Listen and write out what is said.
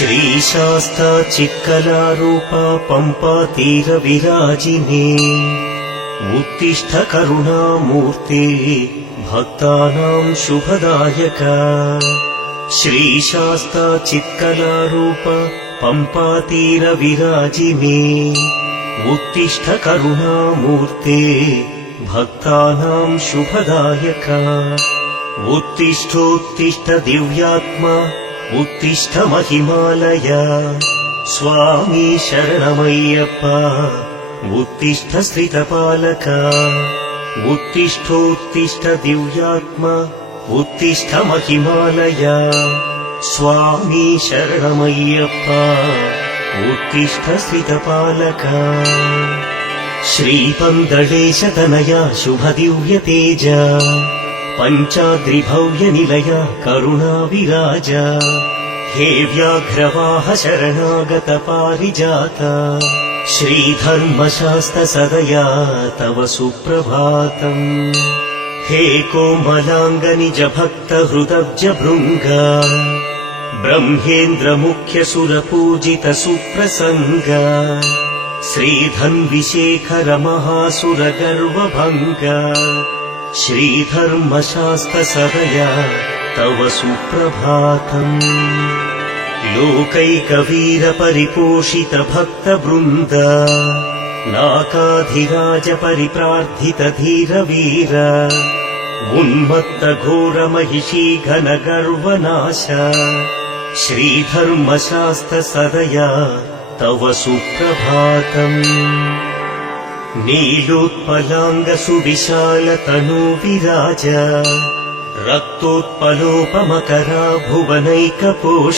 శ్రీశాస్తా చిత్కళారూప పంపా తీర విరాజినే ఉత్తిష్ట కరుణామూర్తే భక్తానాం శుభదాయక. శ్రీశాస్తా చిత్కళారూప పంపా తీర విరాజినే ఉత్తిష్ట కరుణామూర్తే భక్తానాం శుభదాయక. ఉత్తిష్టోత్తిష్ట దివ్యాత్మా ఉత్తిష్ట మహిమాలయ. స్వామి శరణమయ్యప్ప ఉత్తిష్ట స్థితపాలక. ఉత్తిష్టోత్తిష్ట దివ్యాత్మా ఉత్తిష్ట మహిమాలయ. స్వామి శరణమయ్యప్ప ఉత్తిష్ట స్థితపాలక. శ్రీపందళేశ తనయ శుభ దివ్య తేజ పంచాద్రి భవ్య నిలయ కరుణా విరాజ. హే వ్యాఘ్రవాహ శరణాగత పారిజాత శ్రీధర్మశాస్త సదయా తవ సుప్రభాతం. హే కోమలాంగ నిజ భక్త హృదబ్జ భృంగ బ్రహ్మేంద్ర ముఖ్య సుర పూజిత సుప్రసంగ. శ్రీధన్విశేఖర మహాసుర గర్వభంగ శ్రీధర్మశాస్త సదయా తవ సుప్రభాతం. లోకైకవీర పరిపోషిత భక్త బృంద నాకాధిరాజ పరిప్రార్థిత ధీర వీర. ఉన్మత్త ఘోర మహిషీ ఘన గర్వనాశ శ్రీధర్మశాస్త సదయా తవ సుప్రభాతం. నీలోత్పలాంగ సువిశాల తనూ విరాజ రక్తోత్పలోపమకరా భువనైక పోష.